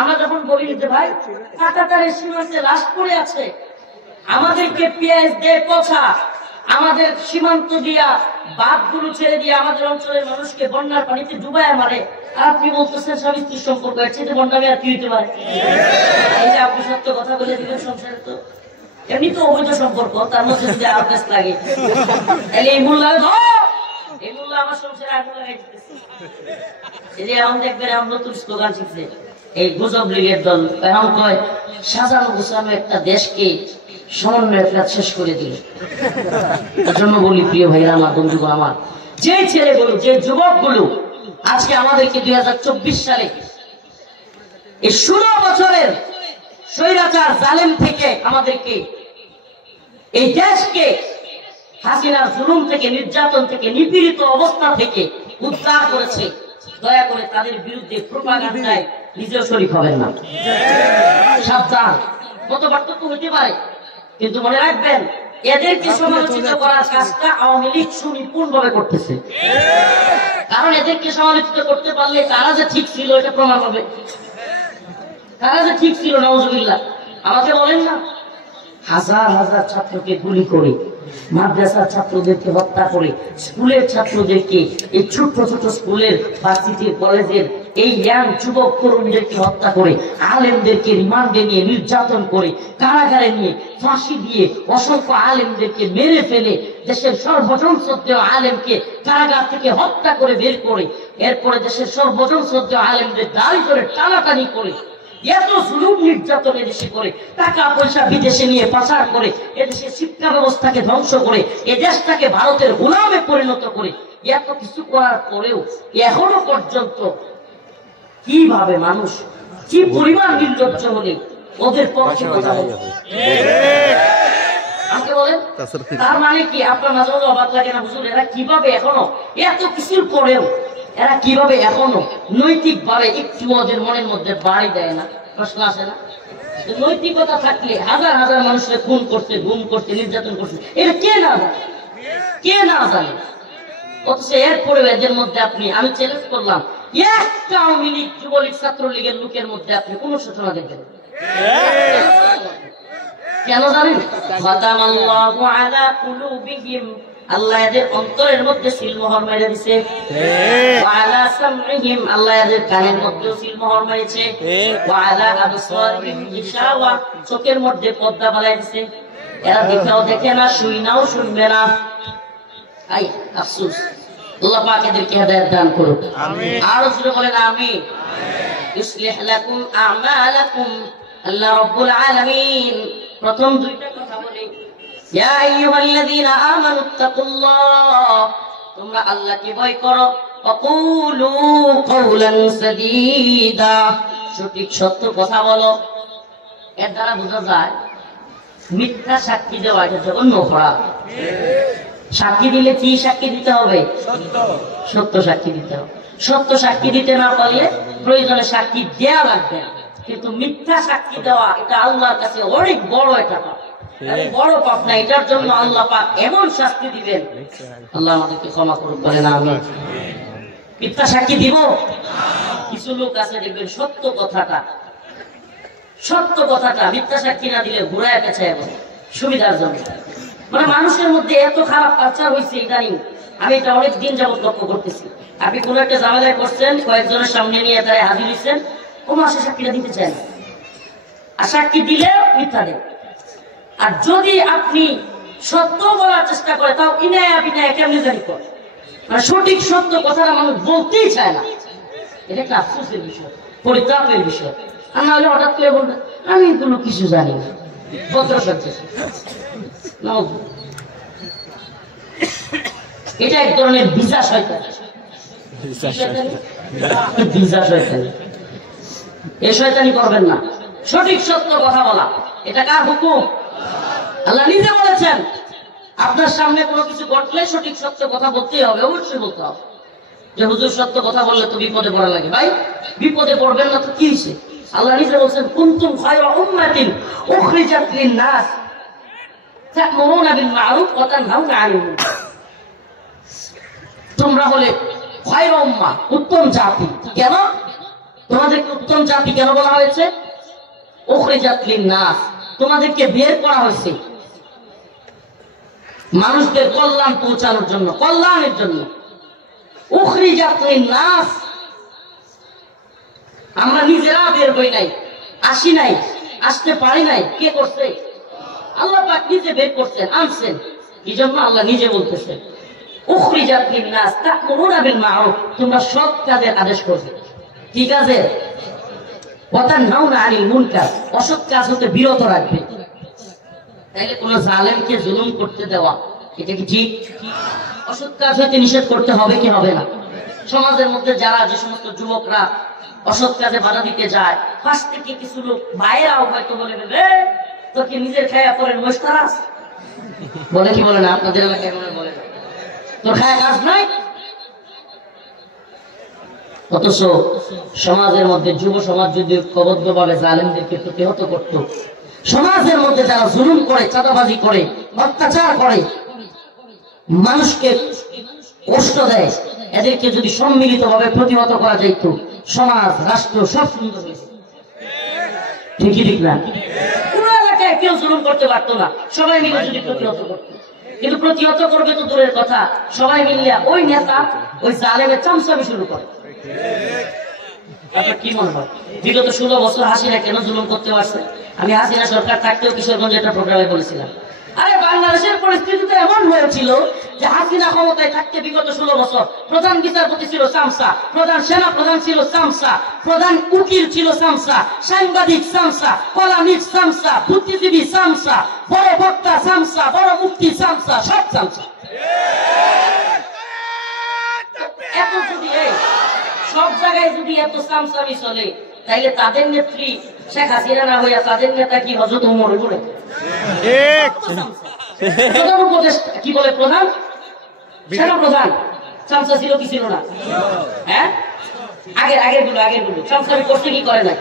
আমরা যখন বলি যে ভাই কাঁটাতারের সীমান্তে লাশ পড়ে আছে, আমাদেরকে পেঁয়াজ দিয়ে পচা, আমাদের সীমান্ত দিয়া বাঁধগুলো ছেড়ে দিয়ে আমাদের অঞ্চলের মানুষকে বন্যার পানিতে ডুবায় মারে, আর আপনি বলতেছেন স্বামী স্ত্রীর সম্পর্ক, এর চেয়ে বন্যামে আর কি হইতে পারে? এই যে আপনি সত্য কথা বলে দিবেন, সংসারে তো এমনি তো অবৈধ সম্পর্ক, তার মধ্যে যদি আবেশ লাগে, তাহলে এই মূল্য আমার সংসারে আগুন লাগাই দিতেছে। এই যে এখন দেখবেন আমরা নতুন স্লোগান শিখছে এই গুজব লীগের দল, এখন কয় সাজানো গোছানো একটা দেশকে সমন্বয়ের কাজ শেষ করে দিল। তার জন্য বলি প্রিয় ভাইরা আমার, বন্ধুগণ আমার, যে ছেলেগুলো, যে যুবকগুলো আজকে আমাদেরকে 2024 সালে এই 16 বছরের স্বৈরাচার জালেম থেকে আমাদেরকে, এই দেশকে হাসিনার জুলুম থেকে, নির্যাতন থেকে, নিপীড়িত অবস্থা থেকে উদ্ধার করেছে, দয়া করে তাদের বিরুদ্ধে প্রোপাগান্ডায় নিজেও শরীক হবেন না। সাবধান, কত পার্থক্য হতে পারে, কিন্তু মনে রাখবেন এদেরকে সমালোচিত করার কাজটা আওয়ামী লীগ সুনিপুণভাবে করতেছে। কারণ এদেরকে সমালোচিত করতে পারলে তারা যে ঠিক ছিল এটা প্রমাণ হবে, তারা যে ঠিক ছিল। নাউজুবিল্লাহ, আমাকে বলেন না, হাজার হাজার ছাত্রকে গুলি করে, মাদ্রাসার ছাত্রদেরকে হত্যা করে, স্কুলের ছাত্রদেরকে, এই ছোট ছোট স্কুলের, ভার্সিটির, কলেজের এই ইয়াং যুবক তরুণদেরকে হত্যা করে, আলেমদেরকে রিমান্ডে নিয়ে নির্যাতন করে, কারাগারে নিয়ে ফাঁসি দিয়ে অসংখ্য আলেমদেরকে মেরে ফেলে, দেশের সর্বজন শ্রদ্ধেয় আলেমকে কারাগার থেকে হত্যা করে বের করে, এরপরে দেশের সর্বজন শ্রদ্ধেয় আলেমদের দাঁড়ি করে টানাটানি করে, এত জুলুম নির্যাতন এদেশে করে, টাকা পয়সা বিদেশে নিয়ে পাচার করে, এদেশের শিক্ষা ব্যবস্থাকে ধ্বংস করে, এ দেশটাকে ভারতের গোলামে পরিণত করে, এত কিছু করার পরেও এখনো পর্যন্ত কিভাবে মানুষ, কি পরিমাণ নির্লজ্জ হলে ওদের পক্ষে কথা বলে? আমাকে বলেন, তার মানে কি? আপনার মাঝে মাঝে অবাক লাগে না হুজুর, এরা কিভাবে এখনো এত কিছুর পরেও, এরা কিভাবে এখনো নৈতিক ভাবে একটু ওদের মনের মধ্যে বাড়ি দেয় না? প্রশ্ন আসে না? নৈতিকতা থাকলে হাজার হাজার মানুষকে খুন করছে, গুম করছে, নির্যাতন করছে, এটা কে না জানে? কে না জানে? অথচ এরপরে এদের মধ্যে আপনি, আমি চ্যালেঞ্জ করলাম, একটা আওয়ামী লীগ, যুবলীগ, ছাত্রলীগের লোকের মধ্যে আপনি কোন সূচনা দেখবেন? কেন জানেন? খাতামাল্লাহু আলা কুলুবিহিম, আল্লাহ এদের অন্তরের মধ্যে সিলমোহর মেরে দিয়েছে। ওয়া আলা সামইহিম, আল্লাহ এদের কানের মধ্যে সিলমোহর মেরেছে। ওয়া আলা আবসারিহিম গিশাওয়া, চোখের মধ্যে পর্দা বালাই দিয়েছে। এরা দেখেও দেখে না, শুইনাও শুনবে না। আই আফসোস, আল্লাহ পাক এদেরকে হেদায়েত দান করুন, আমিন। আর জোরে বলেন আমিন। ইউসলিহ লাকুম আ'মালাকুম, আল্লাহ রাব্বুল আলামিন প্রথম দুইটা কথা বলে, ইয়া আইয়ুহাল্লাযীনা আমানুত্তাকুল্লাহ, তোমরা আল্লাহকে ভয় করো, ওয়াকুলু কাওলান সাদীদা, সঠিক সত্য কথা বলো। এর দ্বারা বোঝা যায় মিথ্যা সাক্ষী দেওয়া এটা জঘন্য অপরাধ। সাক্ষী দিলে কি সাক্ষী দিতে হবে? সত্য সাক্ষী দিতে হবে। সত্য সাক্ষী দিতে না পারলে প্রয়োজনে সাক্ষী দেয়া লাগবে, কিন্তু মিথ্যা সাক্ষী দেওয়া এটা আল্লাহর কাছে অনেক বড় একটা পাপ, বড় পাপ না। এটার জন্য আল্লাহ পাক এমন শাস্তি দিবেন, আল্লাহ আমাদেরকে ক্ষমা করুন, বলেন আমিন। মিথ্যা সাক্ষী দিব? কিছু লোক আছে দেখবেন সত্য কথাটা মিথ্যা সাক্ষী না দিলে ঘুরায় পেছায় বলে সুবিধার জন্য। মানে মানুষের মধ্যে এত খারাপ কালচার হয়েছে ইদানিং, আমি এটা অনেক দিন যাবত লক্ষ্য করতেছি। আপনি কোন একটা ঝামেলায় করছেন, কয়েকজনের সামনে নিয়ে তারা হাজির হয়েছেন, কোনো আসে সাক্ষীটা দিতে চায় না, আর সাক্ষী দিলে মিথ্যা দেন। আর যদি আপনি সত্য বলার চেষ্টা করে, তাও ইনায়া বিনায়া কেমনি জানি করে, মানে সঠিক সত্য কথাটা মানুষ বলতেই চায় না। এটা একটা আফসোসের বিষয়, পরিতাপের বিষয়। আর না হলে হঠাৎ করে বলবেন আমি কোনো কিছু জানি না, এটা এক ধরনের ভিজা শয়তানি। এই শয়তানি করবেন না। সঠিক সত্য কথা বলা, এটা কার হুকুম? আল্লাহ নিজে বলেছেন, আপনার সামনে কোনো কিছু ঘটলে সঠিক সত্য কথা বলতেই হবে, অবশ্যই বলতে হবে। যে হুজুর সত্য কথা বললে তো বিপদে পড়া লাগে, ভাই বিপদে পড়বেন না তো কি হয়েছে? আল্লাহ নিজে বলছেন, কুনতুম খায়রা উম্মাতিন উখরিজাত লিন-নাস তা'মুরুনা বিল মা'রুফ ওয়া তানহাউনা আনিল মুনকার। তোমরা হলে খায়রা উম্মাহ, উত্তম জাতি। কেন? তোমাদেরকে উত্তম জাতি কেন বলা হয়েছে? উখরিজাত লিন-নাস, তোমাদেরকে বের করা হয়েছে মানুষদের কল্যাণ পৌঁছানোর জন্য, কল্যাণের জন্য। উখরিজাত লিন-নাস, আমরা নিজেরা বের হই নাই, আসি নাই, আসতে পারি নাই। কে করছে? আল্লাহ পাক নিজে বের করছেন, আনছেন। এই জন্য আল্লাহ নিজে বলতেছেন উখরিজাত লিন-নাস তা'মুরুনা বিল মা'রুফ, তোমরা সৎ কাজের আদেশ করবে। কি কাজের? ওয়া তানহাউনা আনিল মুনকার, অসৎ কাজ হতে বিরত রাখবে। তাইলে কোন জালেমকে জুলুম করতে দেওয়া, এটা কি ঠিক? অসৎ কাজ হতে নিষেধ করতে হবে কি হবে না? সমাজের মধ্যে যারা, যে সমস্ত যুবকরা অসৎ কাজে বাধা দিতে যায়, পাশ থেকে কিছু লোক বাইরেও হয়তো বলে দেবে, তোকে নিজের খায়া পরের মোশতারাস বলে, কি বলে না? আপনাদের এলাকায় মনে বলে না, তোর খায়া কাজ নাই। অথচ সমাজের মধ্যে যুব সমাজ যদি ঐক্যবদ্ধ ভাবে জালেমদেরকে প্রতিহত করত, সমাজের মধ্যে যারা জুলুম করে, চাঁদাবাজি করে, অত্যাচার করে, মানুষকে কষ্ট দেয়, এদেরকে যদি সম্মিলিত ভাবে প্রতিহত করা যাইত, সমাজ, রাষ্ট্র সব সুন্দর হয়েছে। ঠিকই ঠিক না? পুরো এলাকায় কেউ জুলুম করতে পারতো না, সবাই মিলে যদি প্রতিহত করত। কিন্তু প্রতিহত করবে তো দূরের কথা, সবাই মিলিয়া ওই নেতা ওই জালেমের চামচামি শুরু করে। আপনার কি মনে হয় বিগত 16 বছর হাসিনা কেন জুলুম করতে পারছে? আমি হাসিনা সরকার থাকতেও কিশোরগঞ্জে একটা প্রোগ্রামে বলেছিলাম, আরে বাংলাদেশের পরিস্থিতি তো এমন হয়েছিল যে হাসিনা ক্ষমতায় থাকতে বিগত 16 বছর প্রধান বিচারপতি ছিল চামচা, প্রধান সেনা প্রধান ছিল চামচা, প্রধান উকিল ছিল চামচা, সাংবাদিক চামচা, কলামিস্ট চামচা, বুদ্ধিজীবী চামচা, বড় বক্তা চামচা, বড় মুফতি চামচা, সব চামচা। এত যদি সব জায়গায় যদি এত চামচামি চলে, তাইলে তাদের নেত্রী শেখ হাসিনা না হইয়া তাদের নেতা কি হযরত ওমর বলে? প্রধান উপদেষ্টা কি বলে? প্রধান সেনা প্রধান চামচা ছিল কি ছিল না? হ্যাঁ, আগের গুলো চামচামি করছে কি করে না?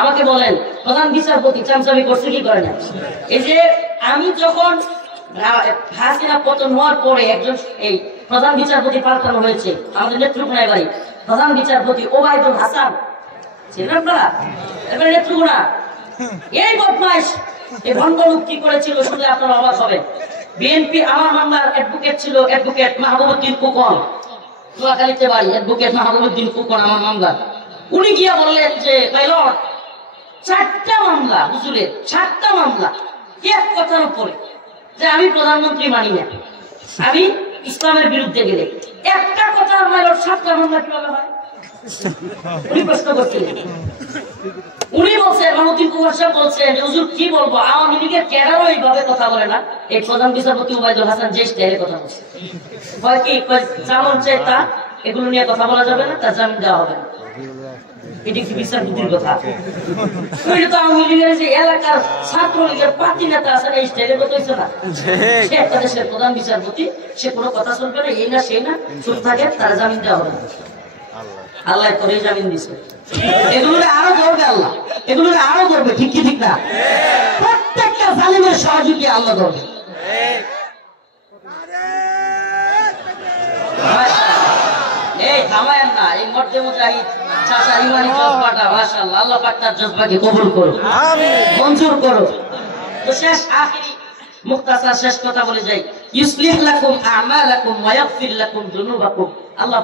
আমাকে বলেন, প্রধান বিচারপতি চামচামি করছে কি করে না? এই যে আমি যখন হাসিনা পতন হওয়ার পরে একজন এই প্রধান বিচারপতি পাল্টানো হয়েছে, আমাদের নেত্রকোনায় বাড়ি, প্রধান বিচারপতি ওবায়দুল হাসান ছিলেন আপনারা? এবারে নেত্রকোনা এই বদমাইশ, এই ভণ্ডলোক কি করেছিল শুনলে আপনারা অবাক হবেন। বিএনপি আমার মামলার অ্যাডভোকেট ছিল, অ্যাডভোকেট মাহবুবউদ্দিন কুকন, নোয়াখালীতে বাড়ি, অ্যাডভোকেট মাহবুবউদ্দিন কুকন আমার মামলা। উনি গিয়া বললেন যে মাই লর্ড, 4টা মামলা হুজুরের, 4টা মামলা এক কথার উপরে, যে আমি প্রধানমন্ত্রী মানি না, আমি ইসলামের বিরুদ্ধে গেলে একটা কথা মাই লর্ড 7টা মামলা কিভাবে হয়? উনি প্রশ্ন করছিলেন। উনি বলছেন, মাহমুদ্দিন কুমার সাহেব বলছেন, হুজুর কি বলবো, আওয়ামী লীগের ক্যাডারও এইভাবে কথা বলে না। এই প্রধান বিচারপতি ওবায়দুল হাসান যে স্টাইলে কথা বলছে, হয় কি যেমন চাই তা, এগুলো নিয়ে কথা বলা যাবে না, তার জামিন দেওয়া হবে না। এটি কি বিচারপতির কথা? তো আওয়ামী লীগের যে এলাকার ছাত্রলীগের পার্টি নেতা আছেন, এই স্টাইলে কথা হয়েছে না? সে একটা দেশের প্রধান বিচারপতি, সে কোনো কথা শুনবে না, এই না সেই না, চুপ থাকে, তার জামিন দেওয়া হবে না। আল্লাহ করে জামিন দিছে। এগুলো আরো করবে আল্লাহ, এগুলো আরো করবে। ঠিক কি ঠিক না? প্রত্যেকটা জালিমের সহযোগী আল্লাহ করবে। এই থামায়েন না, এই মর্দে মুজাহিদ চাচা ইমানি জজবাটা মাশাআল্লাহ, আল্লাহ পাক তার জজবাকে কবুল করো, আমিন, মঞ্জুর করো। তো শেষ আখিরি মুখতাসার শেষ কথা বলে যাই, ইউসলিহ লাকুম আমালাকুম ওয়া ইয়াগফির লাকুম যুনুবাকুম। আল্লাহ